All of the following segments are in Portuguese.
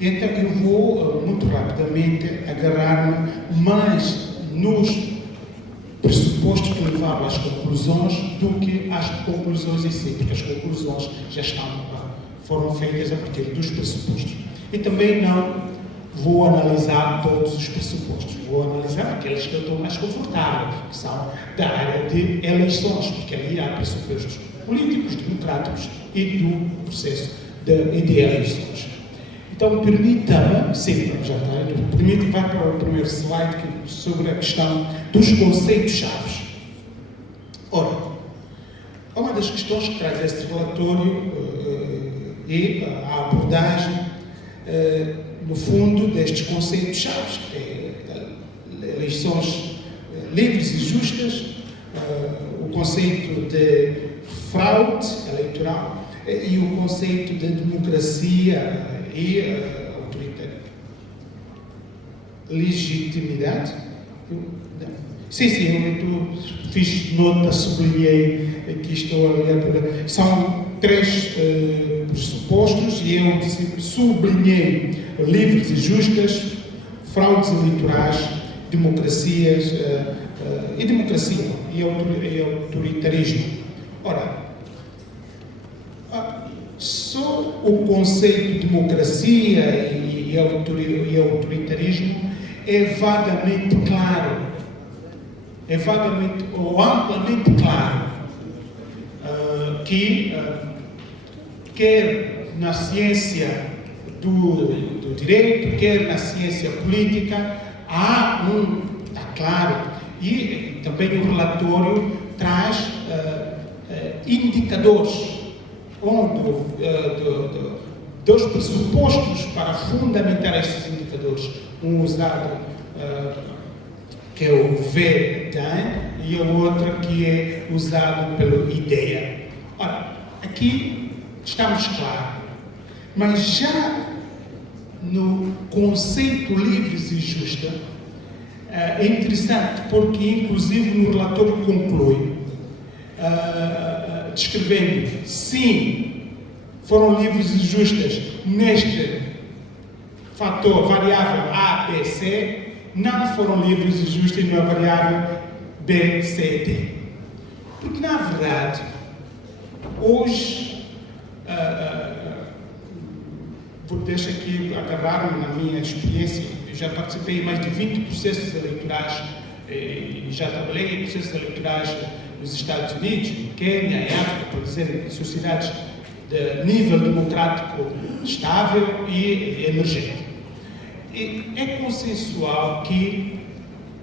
Então eu vou muito rapidamente agarrar-me mais nos pressupostos que levaram às conclusões do que às conclusões em si, porque as conclusões já foram feitas a partir dos pressupostos. E também não vou analisar todos os pressupostos, vou analisar aqueles que eu estou mais confortável, que são da área de eleições, porque ali há pressupostos políticos, democráticos e do processo de eleições. Então, permita-me, sim, já está, permita-me vai para o primeiro slide sobre a questão dos conceitos-chave. Ora, uma das questões que traz este relatório é a abordagem, no fundo, destes conceitos-chave, que é eleições livres e justas, o conceito de fraude eleitoral e o conceito de democracia e legitimidade. Sim, eu fiz nota, sublinhei aqui, estou a ler. São três pressupostos e eu sublinhei livres e justas, fraudes eleitorais, democracias e autoritarismo. Ora, só o conceito de democracia e autoritarismo é vagamente claro, ou amplamente claro, que quer na ciência do direito, quer na ciência política, está claro, e também o relatório traz indicadores dos pressupostos para fundamentar estes indicadores. Um usado que é o VTAN e a outra que é usado pelo IDEA. Ora, aqui estamos claros, mas já no conceito livres e justa é interessante porque inclusive no relatório conclui descrevendo, sim, foram livres e justas neste fator variável A, B, C, não foram livres e justas na variável B, C, D. Porque, na verdade, hoje, vou deixar aqui agarrar-me na minha experiência, eu já participei em mais de 20 processos eleitorais, e já trabalhei em processos eleitorais nos Estados Unidos, em Quênia, em África, por dizer, em sociedades de nível democrático estável e emergente. E é consensual que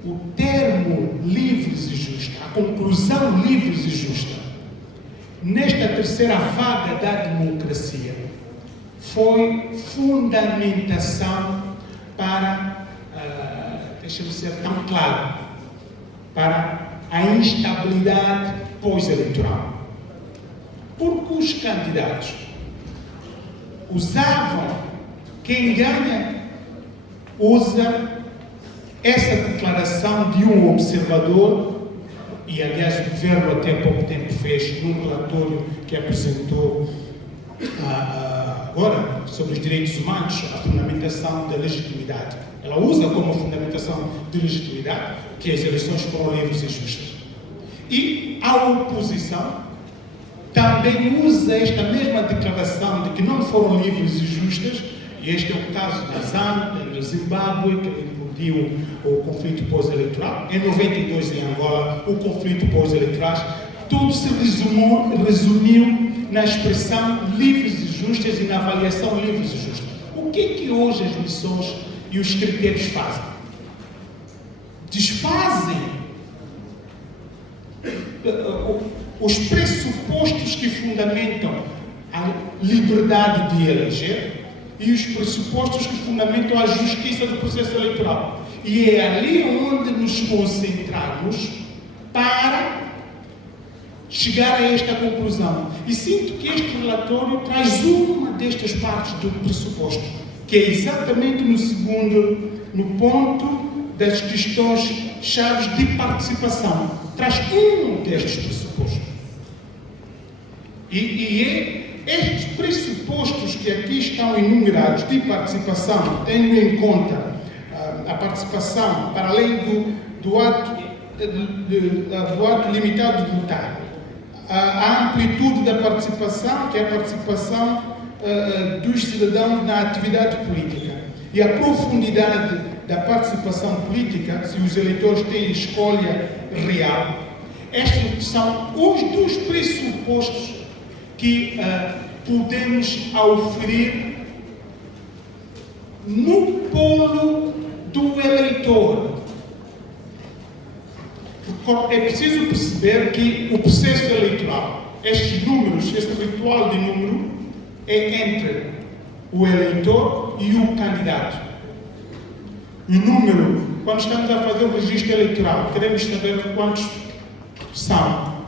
o termo livres e justa, a conclusão livres e justa, nesta terceira vaga da democracia, foi fundamentação para, deixa-me ser tão claro, para a instabilidade pós-eleitoral. Porque os candidatos usavam, quem ganha usa essa declaração de um observador, e aliás o governo até pouco tempo fez num relatório que apresentou agora sobre os direitos humanos, a fundamentação da legitimidade. Ela usa como fundamentação de legitimidade que as eleições foram livres e justas. E a oposição também usa esta mesma declaração de que não foram livres e justas, e este é o caso da Zâmbia, no Zimbábue, que incluiu o conflito pós-eleitoral, em 92 em Angola, o conflito pós-eleitoral, tudo se resumiu na expressão livres e justas e na avaliação livres e justas. O que é que hoje as missões e os critérios fazem? Desfazem os pressupostos que fundamentam a liberdade de eleger e os pressupostos que fundamentam a justiça do processo eleitoral. E é ali onde nos concentramos para chegar a esta conclusão. E sinto que este relatório traz uma destas partes do pressuposto, que é exatamente no ponto das questões chaves de participação. Traz um destes pressupostos. E estes pressupostos que aqui estão enumerados de participação, tendo em conta a participação para além do ato limitado de votar, a amplitude da participação, que é a participação dos cidadãos na atividade política, e a profundidade da participação política, se os eleitores têm escolha real. Estes são os dois pressupostos que podemos oferir no polo do eleitor. É preciso perceber que o processo eleitoral, estes números, este ritual de número, é entre o eleitor e o candidato. O número, quando estamos a fazer o registro eleitoral, queremos saber quantos são.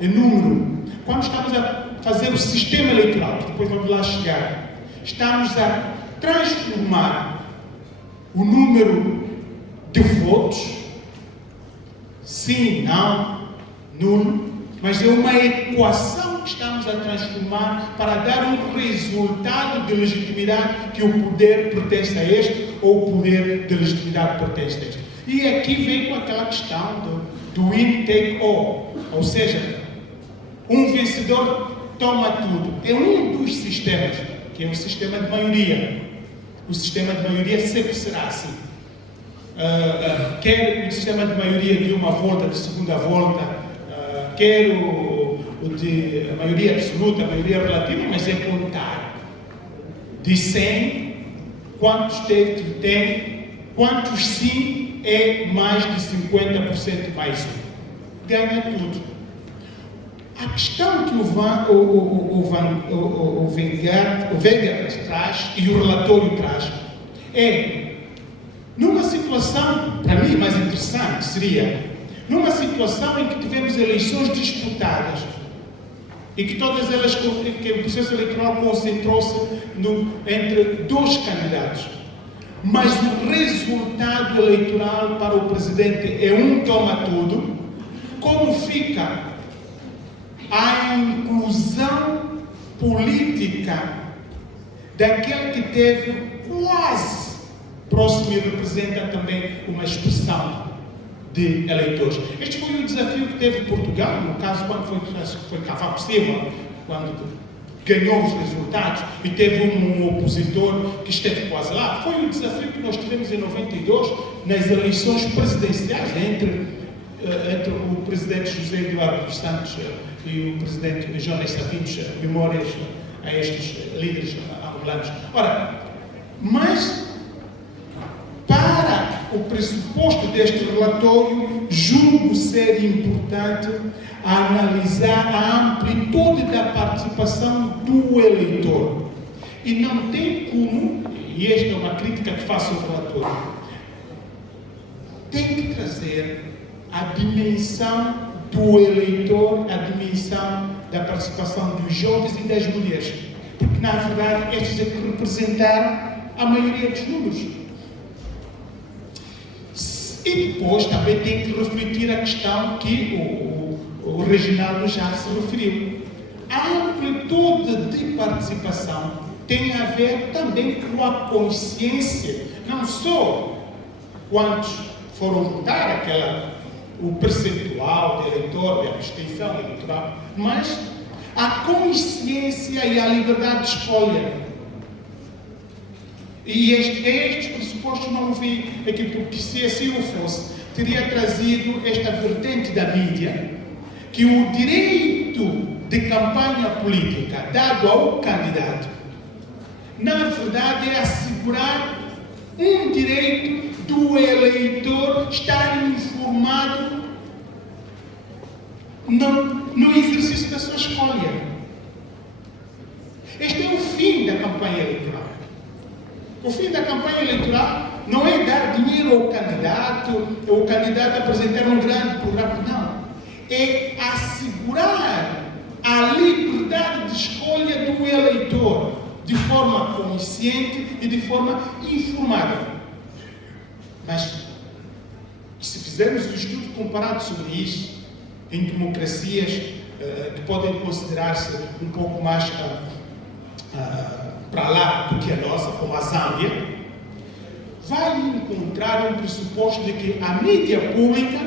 É número. Quando estamos a fazer o sistema eleitoral, depois vamos lá chegar, estamos a transformar o número de votos, sim, não, nulo, mas é uma equação que estamos a transformar para dar um resultado de legitimidade que o poder pertence a este ou o poder de legitimidade pertence a este. E aqui vem com aquela questão do win take all, ou seja, um vencedor toma tudo. É um dos sistemas, que é o sistema de maioria. O sistema de maioria sempre será assim. Quer o sistema de maioria de uma volta, de segunda volta, quer o de maioria absoluta, maioria relativa, mas é contar. De 100, quantos tem, quantos sim é mais de 50% mais um. Ganha tudo. A questão que o Wenger traz e o relatório traz é, numa situação, para mim, mais interessante seria, numa situação em que tivemos eleições disputadas e que todas elas, que o processo eleitoral concentrou-se entre dois candidatos, mas o resultado eleitoral para o presidente é um toma tudo, como fica a inclusão política daquele que teve quase próximo e representa também uma expressão de eleitores. Este foi o desafio que teve Portugal, no caso, quando foi Cavaco Silva, quando ganhou os resultados e teve um opositor que esteve quase lá. Foi o desafio que nós tivemos em 92, nas eleições presidenciais, entre o presidente José Eduardo dos Santos e o presidente Jonas Savimbi, memórias a estes líderes angolanos. Ora, mas para o pressuposto deste relatório, julgo ser importante analisar a amplitude da participação do eleitor. E não tem como, e esta é uma crítica que faço ao relatório, tem que trazer a dimensão do eleitor, a dimensão da participação dos jovens e das mulheres. Porque, na verdade, estes é que representaram a maioria dos números. E depois também tem que refletir a questão que o Reginaldo já se referiu. A amplitude de participação tem a ver também com a consciência, não só quantos foram votar, o percentual de eleitor, de abstenção eleitoral, mas a consciência e a liberdade de escolha. E estes pressupostos não vi aqui, porque se assim o fosse, teria trazido esta vertente da mídia, que o direito de campanha política dado ao candidato, na verdade é assegurar um direito do eleitor estar informado no exercício da sua escolha. Este é o fim da campanha eleitoral. O fim da campanha eleitoral não é dar dinheiro ao candidato, ou o candidato apresentar um grande programa, não. É assegurar a liberdade de escolha do eleitor, de forma consciente e de forma informada. Mas, se fizermos um estudo comparado sobre isso, em democracias que podem considerar-se um pouco mais para lá do que a nossa, como a Zâmbia, vai encontrar um pressuposto de que a mídia pública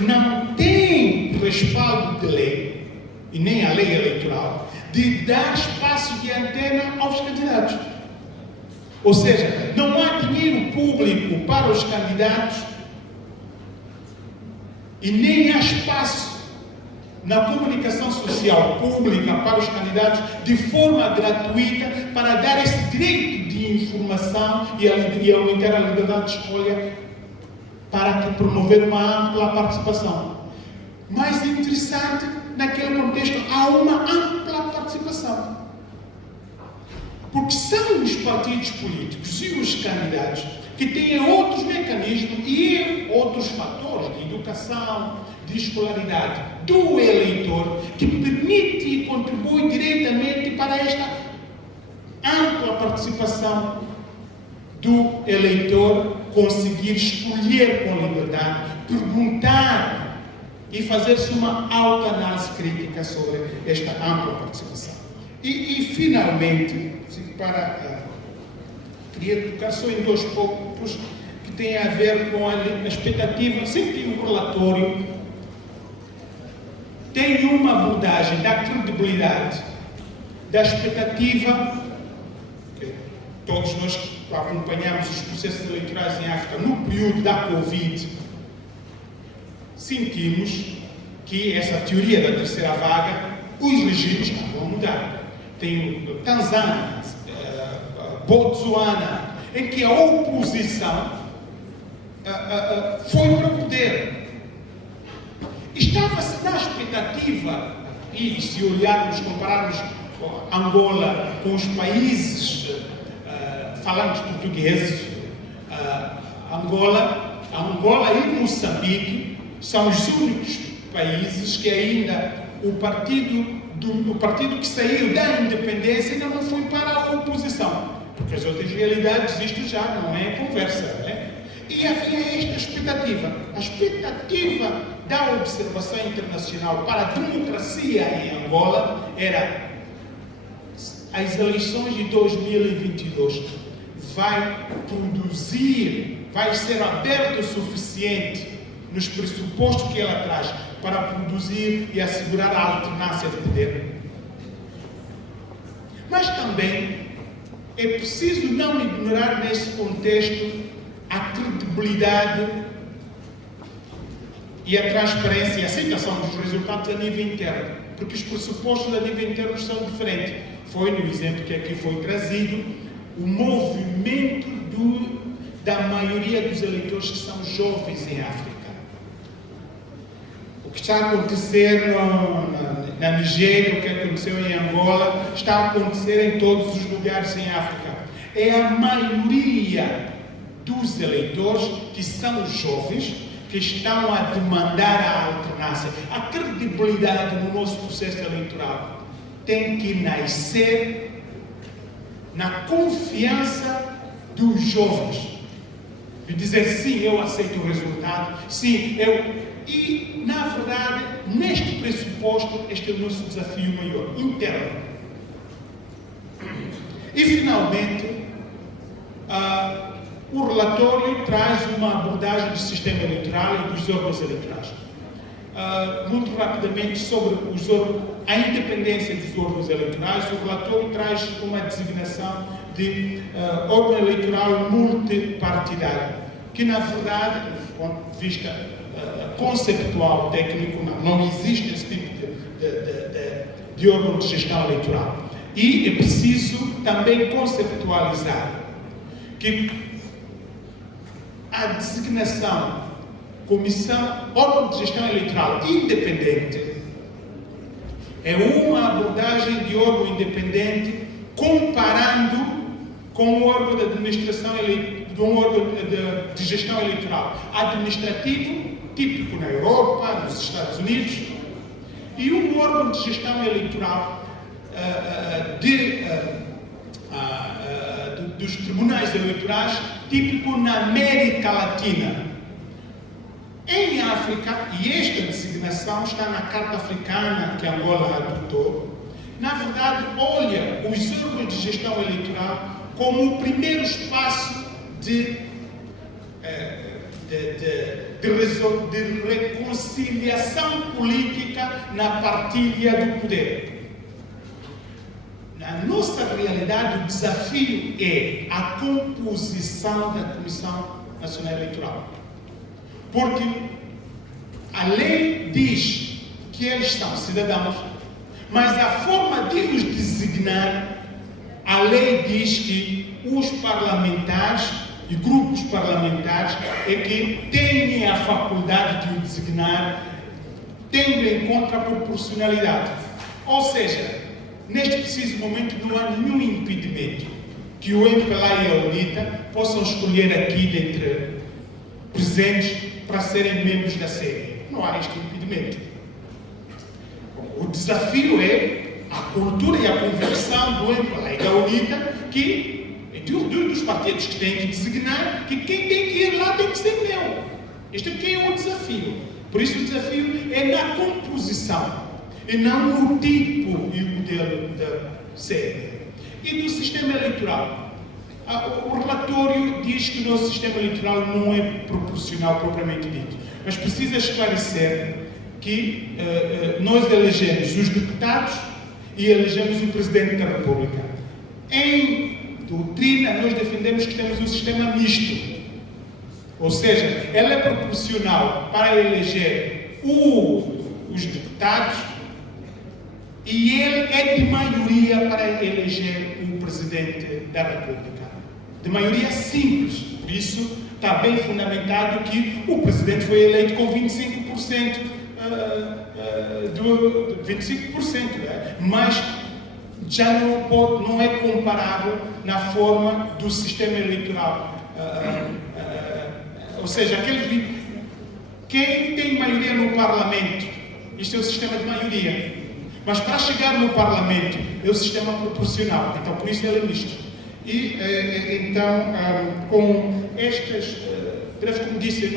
não tem respaldo de lei, e nem a lei eleitoral, de dar espaço de antena aos candidatos. Ou seja, não há dinheiro público para os candidatos e nem há espaço na comunicação social pública para os candidatos de forma gratuita para dar esse direito de informação e aumentar a liberdade de escolha para promover uma ampla participação. Mais interessante, naquele contexto, há uma ampla participação. Porque são os partidos políticos e os candidatos que têm outros mecanismos e outros fatores de educação, de escolaridade do eleitor que permite e contribui diretamente para esta ampla participação do eleitor conseguir escolher com liberdade, perguntar e fazer-se uma autoanálise crítica sobre esta ampla participação. E finalmente, queria tocar só em dois pontos que têm a ver com a expectativa. Sempre um relatório tem uma abordagem da credibilidade, da expectativa. Todos nós que acompanhamos os processos eleitorais em África no período da Covid, sentimos que essa teoria da terceira vaga, os regimes vão mudar. Tem Tanzânia, Botsuana, em que a oposição foi para o poder. Estava-se na expectativa, e se olharmos, compararmos Angola com os países falantes portugueses, Angola e Moçambique são os únicos países que ainda o partido que saiu da independência ainda não foi para a oposição, porque as outras realidades, isto já não é conversa, né? E havia esta expectativa, a expectativa da observação internacional para a democracia em Angola era: as eleições de 2022 vai ser aberto o suficiente nos pressupostos que ela traz para produzir e assegurar a alternância de poder. Mas também é preciso não ignorar nesse contexto a credibilidade e a transparência e a aceitação dos resultados a nível interno, porque os pressupostos a nível interno são diferentes. Foi no exemplo que aqui foi trazido o movimento da maioria dos eleitores que são jovens em África. O que está a acontecer na Nigéria, o que aconteceu em Angola, está a acontecer em todos os lugares em África. É a maioria dos eleitores que são jovens, que estão a demandar a alternância. A credibilidade no nosso processo eleitoral tem que nascer na confiança dos jovens. De dizer, sim, eu aceito o resultado, sim, E, na verdade, neste pressuposto, este é o nosso desafio maior, interno. E, finalmente, o relatório traz uma abordagem do sistema eleitoral e dos órgãos eleitorais. Muito rapidamente, sobre a independência dos órgãos eleitorais, o relatório traz uma designação de órgão eleitoral multipartidário, que, na verdade, do ponto de vista conceptual, técnico, não existe esse tipo de órgão de gestão eleitoral. E é preciso também conceptualizar que a designação órgão de gestão eleitoral independente é uma abordagem de órgão independente comparando com o órgão de administração de um órgão de gestão eleitoral administrativo, típico na Europa, nos Estados Unidos, e um órgão de gestão eleitoral dos tribunais eleitorais, típico na América Latina. Em África, e esta designação está na Carta Africana que Angola adotou. Na verdade, olha os órgãos de gestão eleitoral como o primeiro espaço de reconciliação política na partilha do poder. Na nossa realidade, o desafio é a composição da Comissão Nacional Eleitoral. Porque a lei diz que eles são cidadãos, mas a forma de os designar, a lei diz que os parlamentares e grupos parlamentares é que têm a faculdade de o designar, tendo em conta a proporcionalidade. Ou seja, neste preciso momento não há nenhum impedimento que o MPLA e a UNITA possam escolher aqui dentre presentes para serem membros da SEMI. Não há este impedimento. O desafio é a cultura e a convicção do MPLA e da UNITA que dos partidos que têm que designar, que quem tem que ir lá tem que ser meu. Este aqui é o desafio. Por isso o desafio é na composição e não no tipo e modelo da sede. E do sistema eleitoral. O relatório diz que o nosso sistema eleitoral não é proporcional propriamente dito, mas precisa esclarecer que nós elegemos os deputados e elegemos o Presidente da República. Em doutrina, nós defendemos que temos um sistema misto. Ou seja, ela é proporcional para eleger os deputados e ele é de maioria para eleger o Presidente da República. De maioria simples. Por isso, está bem fundamentado que o Presidente foi eleito com 25%. 25%, né? Mas já não é comparável na forma do sistema eleitoral. Ou seja, quem tem maioria no Parlamento, isto é o sistema de maioria. Mas para chegar no Parlamento é o sistema proporcional. Então, por isso ele é misto. E, então, com estas, como disse, eu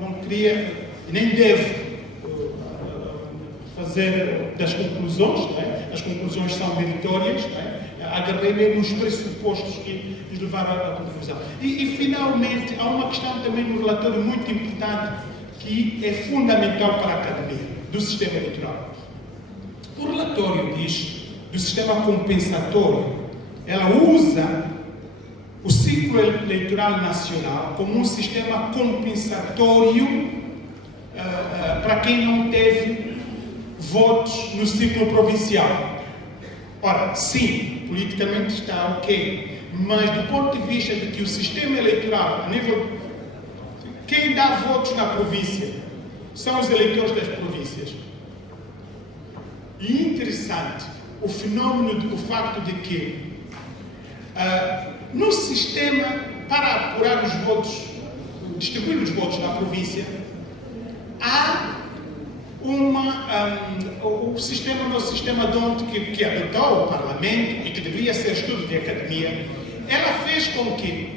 não queria, nem devo fazer das conclusões, né? As conclusões são meritórias, né? Agarrei-me nos pressupostos que nos levaram à conclusão. E finalmente, há uma questão também no relatório muito importante que é fundamental para a academia do sistema eleitoral. O relatório diz do sistema compensatório, ela usa o ciclo eleitoral nacional como um sistema compensatório para quem não teve votos no ciclo provincial. Ora, sim, politicamente está ok, mas do ponto de vista de que o sistema eleitoral, a nível... Quem dá votos na província são os eleitores das províncias. E interessante o fenômeno, o facto de que no sistema, para apurar os votos, distribuir os votos na província, há o nosso sistema que adotou o Parlamento e que deveria ser estudo de academia, ela fez com que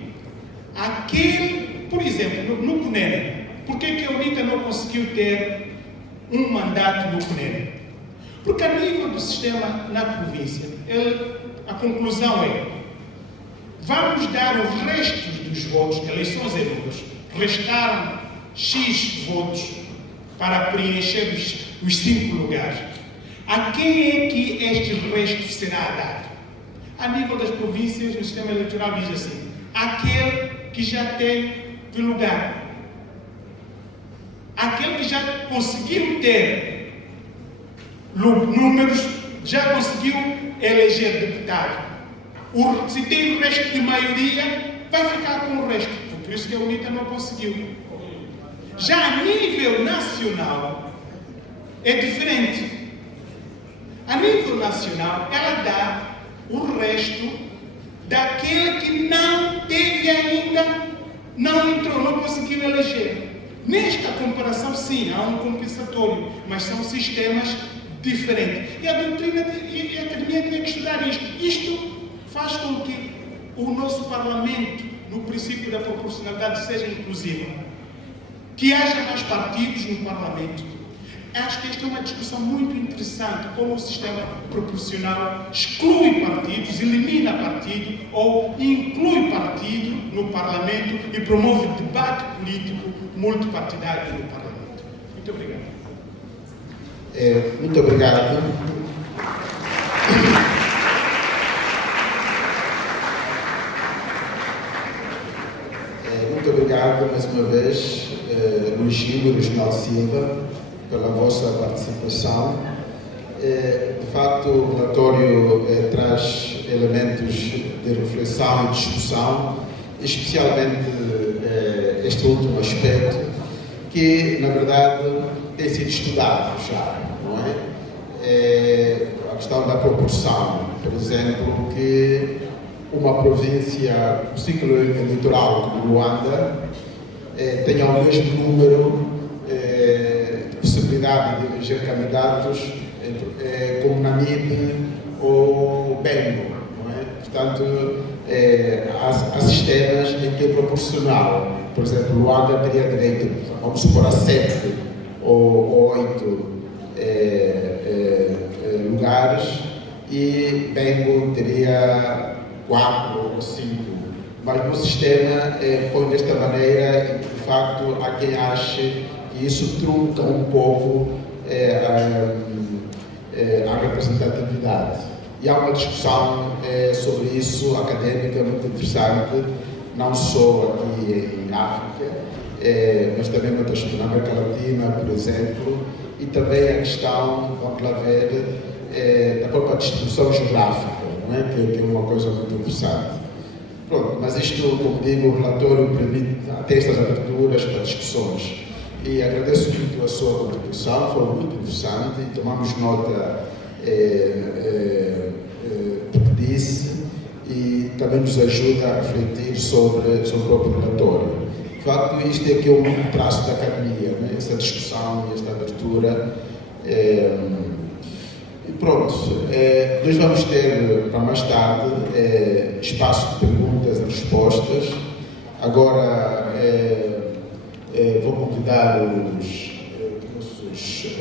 por exemplo, no CUNEN, por que a UNITA não conseguiu ter um mandato no CUNEN? Porque a nível do sistema na província, a conclusão é: vamos dar os restos dos votos, eleições e números, restaram X votos para preencher os 5 lugares. A quem é que este resto será dado? A nível das províncias, o sistema eleitoral diz assim: aquele que já tem lugar, aquele que já conseguiu ter números, já conseguiu eleger deputado. Se tem o resto de maioria, vai ficar com o resto. Por isso que a UNITA não conseguiu. Já a nível nacional é diferente. A nível nacional, ela dá o resto daquele que não teve ainda, não entrou, não conseguiu eleger. Nesta comparação, sim, há um compensatório, mas são sistemas diferentes. E a doutrina e a academia tem que estudar isto. Isto faz com que o nosso Parlamento, no princípio da proporcionalidade, seja inclusivo. Que haja mais partidos no Parlamento, Acho que esta é uma discussão muito interessante, como o sistema proporcional exclui partidos, elimina partido ou inclui partido no Parlamento e promove debate político multipartidário no Parlamento. Muito obrigado. Muito obrigado. Muito obrigado mais uma vez, Luís Gil e Reginaldo Silva, pela vossa participação. De facto, o relatório traz elementos de reflexão e discussão, especialmente este último aspecto, que, na verdade, tem sido estudado já, não é? A questão da proporção, por exemplo, que uma província, um ciclo eleitoral como Luanda, tenha o mesmo número de possibilidade de eleger candidatos como Namibe ou Bengo, não é? Portanto, há sistemas em que é proporcional. Por exemplo, Luanda teria direito, vamos supor, a 7 ou 8 lugares e Bengo teria 4 ou 5. Mas no sistema põe desta maneira e, de facto, há quem ache que isso trunca um pouco a representatividade. E há uma discussão sobre isso académica muito interessante, não só aqui em África, mas também na América Latina, por exemplo, e também a questão, vamos lá ver, da própria distribuição geográfica, não é? Que é uma coisa muito interessante. Pronto, mas isto, como digo, o relatório permite até estas aberturas para discussões. E agradeço muito a sua contribuição, foi muito interessante e tomamos nota do que disse e também nos ajuda a refletir sobre o próprio relatório. De facto, isto é que é um traço da academia, né? Essa discussão e esta abertura. E pronto, nós vamos ter para mais tarde espaço de perguntas e respostas. Agora vou convidar os nossos